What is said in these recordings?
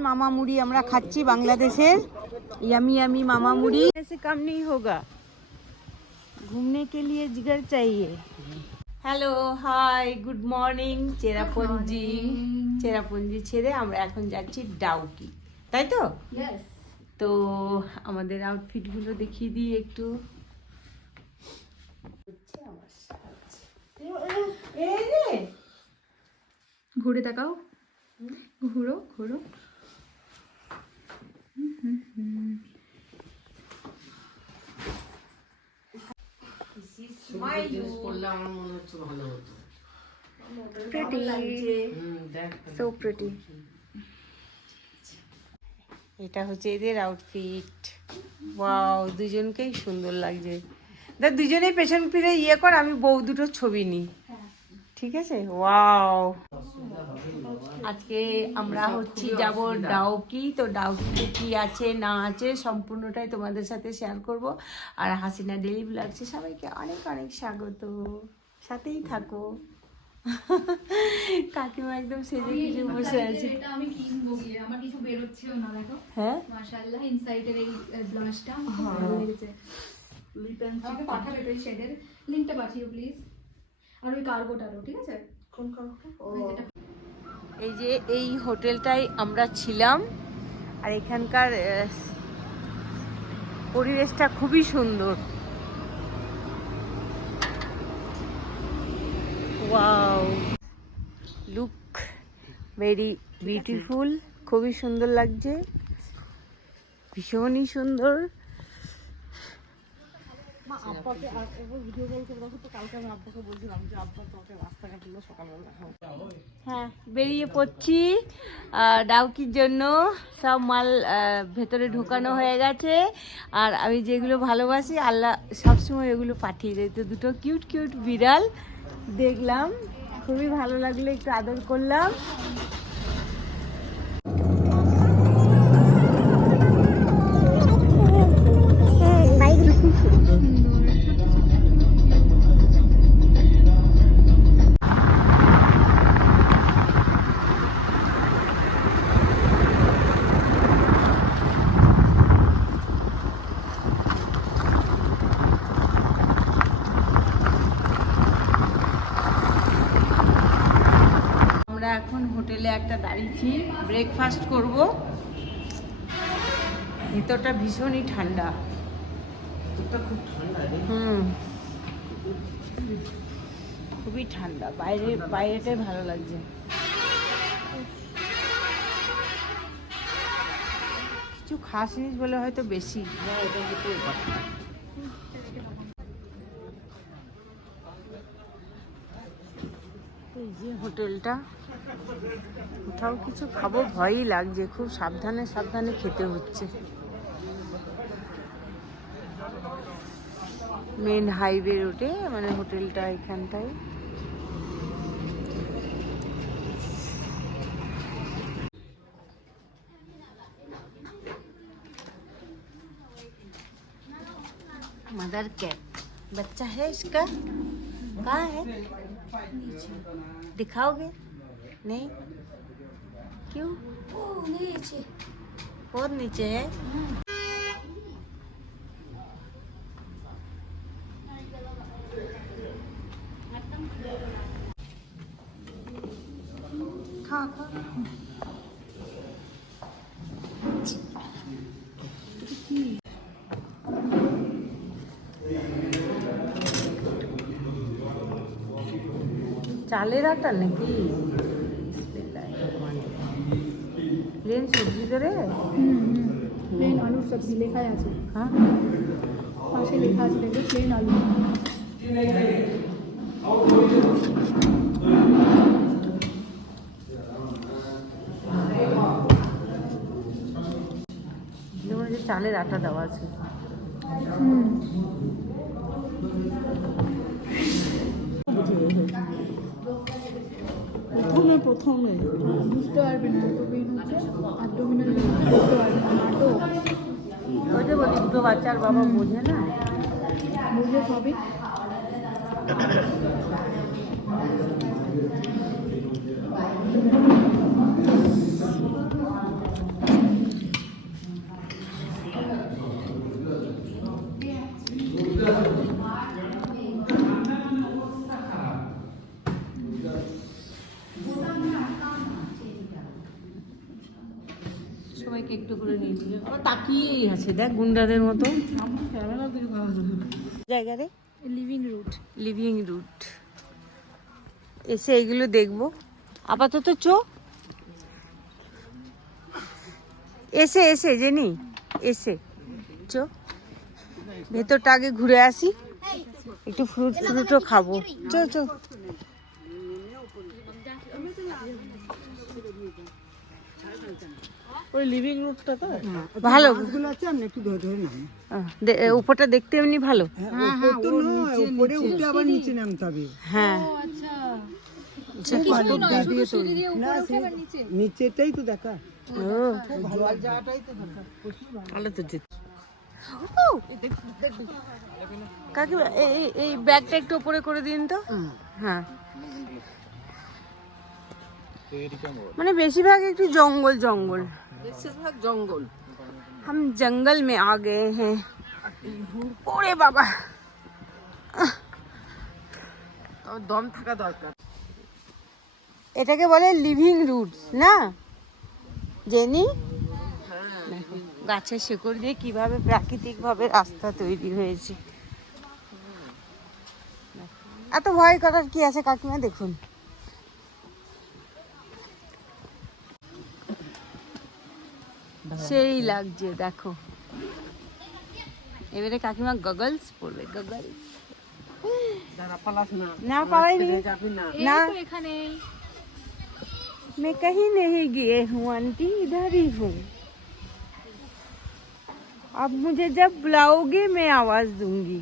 मामा मुड़ी हमरा खाচ্ছি बांग्लादेशेर yummy yummy मामा मुड़ी ऐसे कम नहीं होगा घूमने के लिए जिगर चाहिए। Hello hi good morning Cherrapunji Cherrapunji ছেড়ে আমরা এখন যাচ্ছি ডাউকি তাই তো यस তো আমাদের আউটফিট গুলো দেখিয়ে দিই একটু এই রে ঘুরে তাকাও ঘুরো ঘুরো এটা হচ্ছে এদের আউটফিট ওয়াও দুজনকেই সুন্দর লাগছে দেখ দুজনেই পেছন ফিরে ইয়ে কর আমি বউ দুটো ছবি নিই ঠিক আছে ওয়াও আজকে আমরা হচ্ছি যাব ডাউকি তো ডাউকিতে কি আছে না আছে সম্পূর্ণটাই তোমাদের সাথে শেয়ার করব আর হাসিনা ডেইলি ব্লগসে সবাইকে অনেক অনেক স্বাগত সাথেই থাকো কাকিমা একদম সেজে গুজে বসে আছে এটা আমি কিনবো গিয়ে আমার কিছু বের হচ্ছেও না দেখো হ্যাঁ মাশাআল্লাহ ইনসাইডের এই ব্লাউজটা ভালো লেগেছে আমাকে পাঠাবে তো এই শেডের লিংকটা পাঠিও প্লিজ আর ওই কার্গোটারও ঠিক আছে কোন কার্গোটা এই যে এই হোটেলটাই আমরা ছিলাম আর এখানকার পরিবেশটা খুবই সুন্দর ওয়াও লুক ভেরি বিউটিফুল খুবই সুন্দর লাগছে ভীষণই সুন্দর হ্যাঁ বেরিয়ে পড়ছি ডাউকির জন্য সব মাল ভেতরে ঢোকানো হয়ে গেছে আর আমি যেগুলো ভালোবাসি আল্লাহ সবসময় এগুলো পাঠিয়ে দেয় তো দুটো কিউট কিউট বিড়াল দেখলাম খুবই ভালো লাগলো একটু আদর করলাম এখন হোটেলে একটা দাঁড়িয়েছি ব্রেকফাস্ট করব ভিতরটা ভীষণই ঠান্ডা খুব ঠান্ডা খুবই ঠান্ডা বাইরেটাই ভালো লাগছে কিছু খাস জিনিস বলে হয়তো বেশি এই যে হোটেলটা কোথাও কিছু খাবো ভয়ই লাগছে খুব সাবধানে সাবধানে খেতে হচ্ছে মেন হাইওয়ে রোডে মানে হোটেলটা এখানটায় मदर कैट बच्चा है इसका कहाँ है दिखाओगे नहीं क्यों नीचे बहुत नीचे है खा खा চালের আটা নাকি প্লেন সবজি ধরে প্লেন আলুর সবজি লেখাই আছে হ্যাঁ পাশে লেখা আছে দেখো প্লেন আলু যেমন যে চালের আটা দেওয়া আছে প্রথমে বুঝতে পারবে না তো পেন হচ্ছে অ্যাবডোমিনাল বুঝতে পারবে না নাটক ওই যে বলি দুটো বাচ্চার বাবা বোঝে না বুঝলে সবই একটু করে নিয়ে নিল, আবার তাকিয়েই আছে দেখ গুন্ডাদের মতো। জায়গারে লিভিং রুট এসে এগুলো দেখবো আপাতত। এসে এসে জেনি এসে ভেতরটা আগে ঘুরে আসি, একটু ফ্রুটও খাবো। চো ওই লিভিং রুটটা তো ভালো, গাছগুলো আছে, আমি একটু ধরে ধরে নামি। উপরটা দেখতে এমনি ভালো। হ্যাঁ, উপর তো নয়, উপরে উঠে আবার নিচে নামতে হবে। হ্যাঁ নিচেটাই তো দেখা। ও যাওয়াটাই তো দেখা। তাহলে তো যেত। কাকি এই ব্যাগটা একটু উপরে করে দিন তো। হ্যাঁ মানে বেশিরভাগ একটু জঙ্গল জঙ্গল, বেশিরভাগ জঙ্গল। हम जंगल में आ गए हैं। ওরে বাবা, দম থাকা দরকার। এটাকে বলে লিভিং রুটস না জেনি? দেখো গাছের শেকড় দিয়ে কিভাবে প্রাকৃতিক ভাবে রাস্তা তৈরি হয়েছে। এত ভয় করার কি আছে কাকিমা, দেখুন। সেই লাগছে দেখো। এবারে কাকিমা গগলস পরবে, গগলস। না পালাইনি না, मैं कहीं नहीं गए हूँ आंटी, इधर ही हूँ। अब मुझे जब बुलाओगे मैं आवाज दूंगी।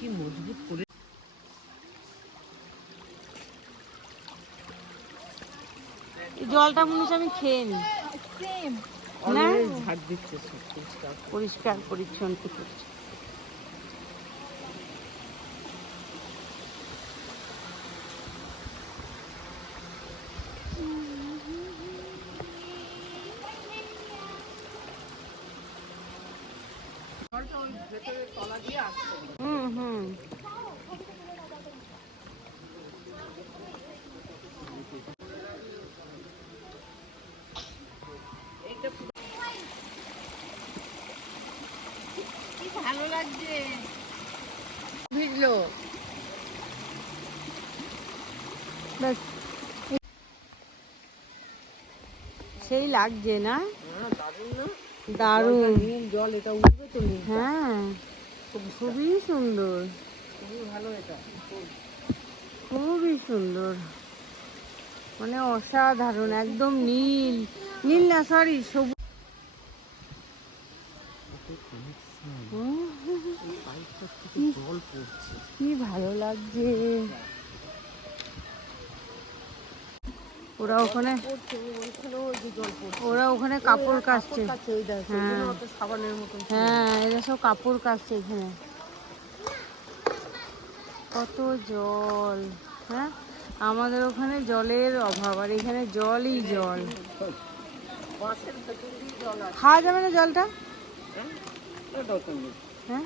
কি মজবুত করে জলটা মনে হচ্ছে আমি খেয়ে নি না, ঝাড় দিচ্ছে, পরিষ্কার পরিচ্ছন্ন করছে। হুম ভালো লাগছে, ভিজলো ব্যাস, সেই লাগছে না? দারুণ জল, এটা উঠবে তো। হ্যাঁ খুবই সুন্দর, খুবই ভালো, এটা খুবই সুন্দর, মানে অসাধারণ, একদম নীল, নীল না সরি সবুজ। জল পড়ছে, কি ভালো লাগছে। ওরা ওখানে কাপড় কাচছে। সাবানের মতো। হ্যাঁ এরা সব কাপড় কাচছে এখানে। কত জল, হ্যাঁ আমাদের ওখানে জলের অভাব, আর এখানে জলই জল। খাওয়া যাবে না জলটা? হ্যাঁ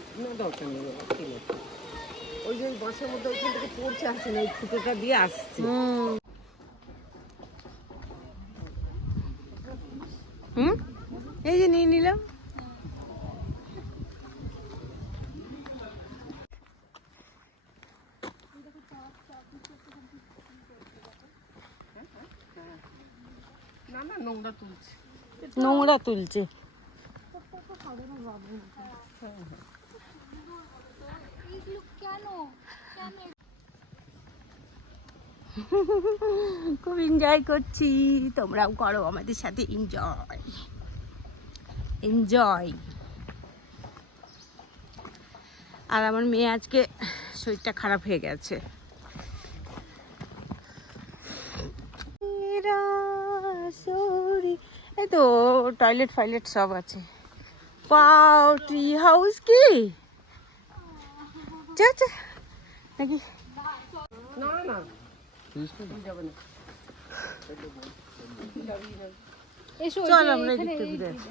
ওই যে বাসের মধ্যে ওইখান থেকে পড়ছে, আসে না, ওই ফুটোটা দিয়ে আসছে। এই যে নিয়ে নিলাম। না না, নোংরা তুলছে, নোংরা তুলছে। খুব এনজয় করছি, তোমরাও করো আমাদের সাথে এনজয় এনজয়। আর আমার মেয়ে আজকে শরীরটা খারাপ হয়ে গেছে। এই তো টয়লেট ফাইলেট সব আছে। পাও ট্রি হাউস কি যা যা নাকি না না যাবে না এসো চল আমরা এদিকে ঘুরে আসি।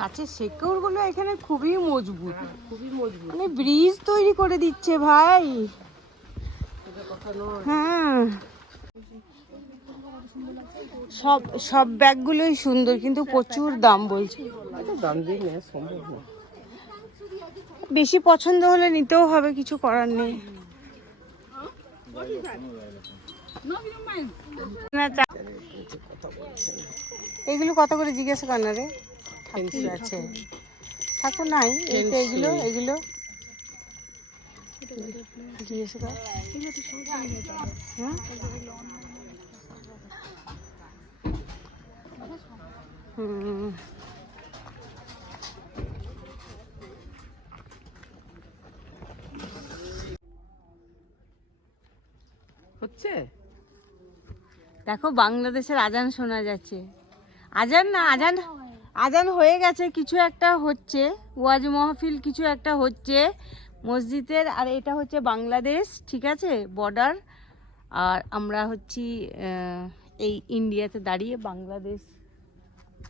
কাছের শেকড় গুলো এখানে খুবই মজবুত, খুবই মজবুত মানে ব্রিজ তৈরি করে দিচ্ছে ভাই। কথা নয় হ্যাঁ সব সব ব্যাগগুলোই সুন্দর কিন্তু প্রচুর দাম বলছে। এত দাম দিয়ে নেওয়া সম্ভব না বেশি পছন্দ হলে নিতেও হবে, কিছু করার নেই। না এগুলো কত করে জিজ্ঞাসা কর না রে? ঠাকুর আছে, ঠাকুর নাই, এইটা এগুলো এগুলো জিজ্ঞাসা কর। হ্যাঁ হুম হচ্ছে দেখো বাংলাদেশের আজান শোনা যাচ্ছে। আজান না, আজান আজান হয়ে গেছে, কিছু একটা হচ্ছে, ওয়াজ মাহফিল কিছু একটা হচ্ছে মসজিদের। আর এটা হচ্ছে বাংলাদেশ, ঠিক আছে, বর্ডার। আর আমরা হচ্ছি এই ইন্ডিয়াতে দাঁড়িয়ে বাংলাদেশ।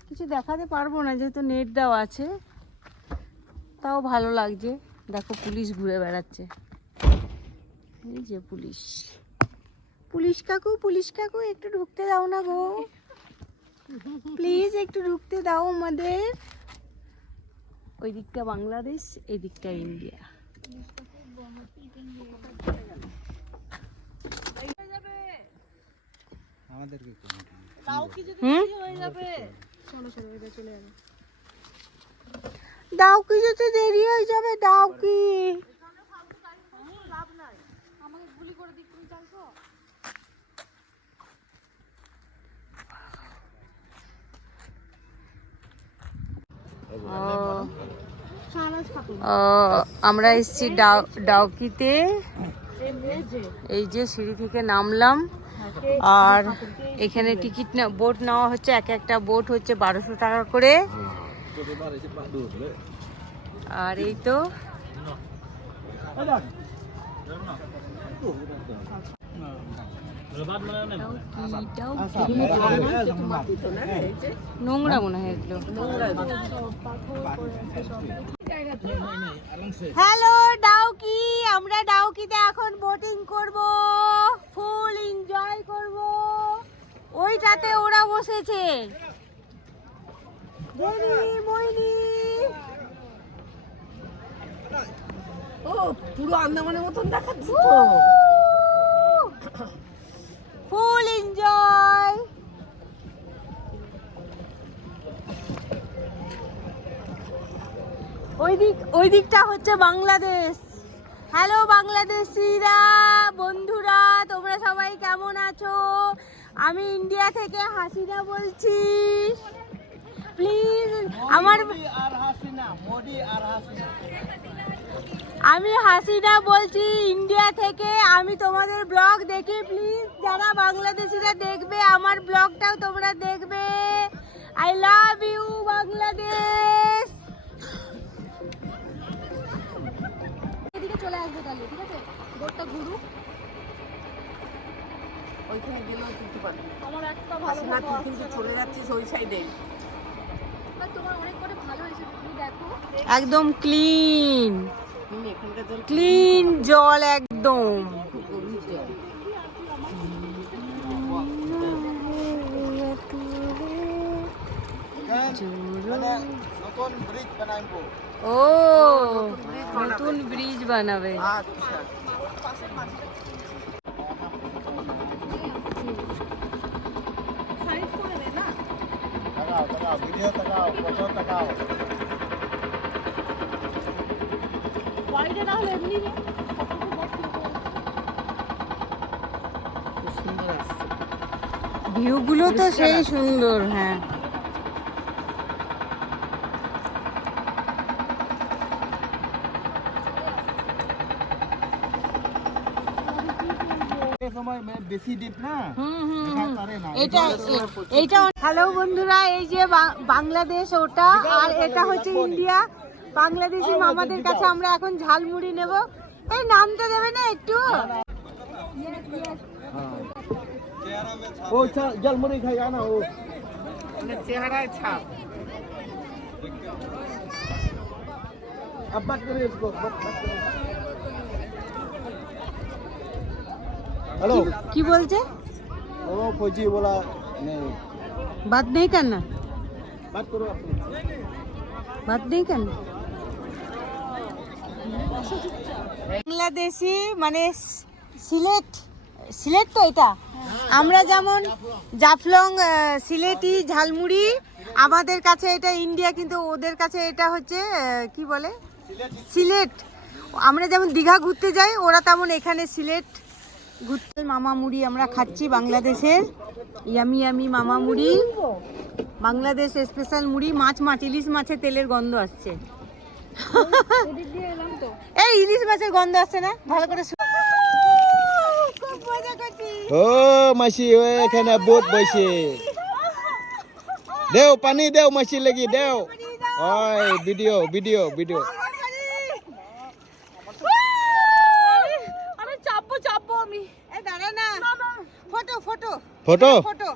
কিছু দেখাতে পারবো না যেহেতু নেট দেওয়া আছে, তাও ভালো লাগছে। দেখো পুলিশ ঘুরে বেড়াচ্ছে, এই যে পুলিশ। পুলিশ কাকু একটু ঢুকতে দাও না গো, প্লিজ একটু ঢুকতে দাও আমাদের। ওই দিকটা বাংলাদেশ, এই দিকটা ইন্ডিয়া। দাও কি যদি দেরি হয়ে যাবে, দাও কি। আমরা এসেছি ডাউকিতে। এই যে সিঁড়ি থেকে নামলাম, আর এখানে টিকিট না, বোট নেওয়া হচ্ছে। একটা বোট হচ্ছে 1200 টাকা করে। আর এই তো নোংরা মনে হয় এগুলো। হ্যালো ডাউকি, আমরা ডাউকিতে এখন বোটিং করব, ফুল এনজয় করব। ওইটাতে ওরা বসেছে, ও পুরো আন্দামানের মতন দেখাচ্ছি তো। Full enjoy. ওই দিকটা হচ্ছে বাংলাদেশ। হ্যালো বাংলাদেশিরা, বন্ধুরা, তোমরা সবাই কেমন আছো? আমি ইন্ডিয়া থেকে হাসিনা বলছি। প্লিজ আমার, আমি হাসিনা বলছি ইন্ডিয়া থেকে। আমি তোমাদের ব্লগ দেখি, প্লিজ যারা বাংলাদেশিরা দেখবে আমার ব্লগটাও তোমরা দেখবে। I love you Bangladesh. এদিকে চলে আসবে তাহলে, ঠিক আছে? বোটটা ঘুরুক। ওইখানে গেলেও কিন্তু পারবি। আমার একটা ভালো হাসিনা তুই কিন্তু চলে যাচ্ছিস ওই সাইডে। তোমার অনেক করে ভালো হয়েছে, তুমি দেখো। একদম ক্লিন এখানকার জল ক্লিন জল, একদম। খুব গভীর জল। ও নতুন ব্রিজ বানাবে। আচ্ছা সাইড করে দে না। বাইরে না হলে এমনি রে। খুব সুন্দর আসছে। ভিউগুলো তো সেই সুন্দর। হ্যাঁ समय मैं বেশি ডিপ না এইটা হ্যালো বন্ধুরা, এই যে বাংলাদেশ ওটা আর এটা হচ্ছে ইন্ডিয়া। বাংলাদেশি মামাদের কাছে আমরা এখন ঝালমুড়ি নেব। এই নামটা দেবে না একটু? ও জলমুড়ি খাইয়া না ও চেহারায় ছাপ। अब बात करें इसको हेलो কি বলছে? ओ फौजी बोला नहीं बात नहीं करना, बात करो आप बात नहीं करना। বাংলাদেশি মানে সিলেট, সিলেট তো এটা। আমরা যেমন জাফলং সিলেটি ঝালমুড়ি, আমাদের কাছে এটা ইন্ডিয়া, কিন্তু ওদের কাছে এটা হচ্ছে কি বলে সিলেট। আমরা যেমন দীঘা ঘুরতে যাই, ওরা তেমন এখানে সিলেট ঘুরতে। মামা মুড়ি আমরা খাচ্ছি বাংলাদেশের, ইয়ামি ইয়ামি মামা মুড়ি, বাংলাদেশ স্পেশাল মুড়ি। মাছ ইলিশ মাছের তেলের গন্ধ আসছে। এই ইলিশ মাছের গন্ধ আসছে না? ভালো করে খুব মজা করছি। ও মাসি ওই এখানে বোট বসে দেও পানি দেও মাসি লাগি দেও ওই ভিডিও ভিডিও ভিডিও আরে চাপবো আমি। এই দাঁড়া না, ফটো ফটো ফটো ফটো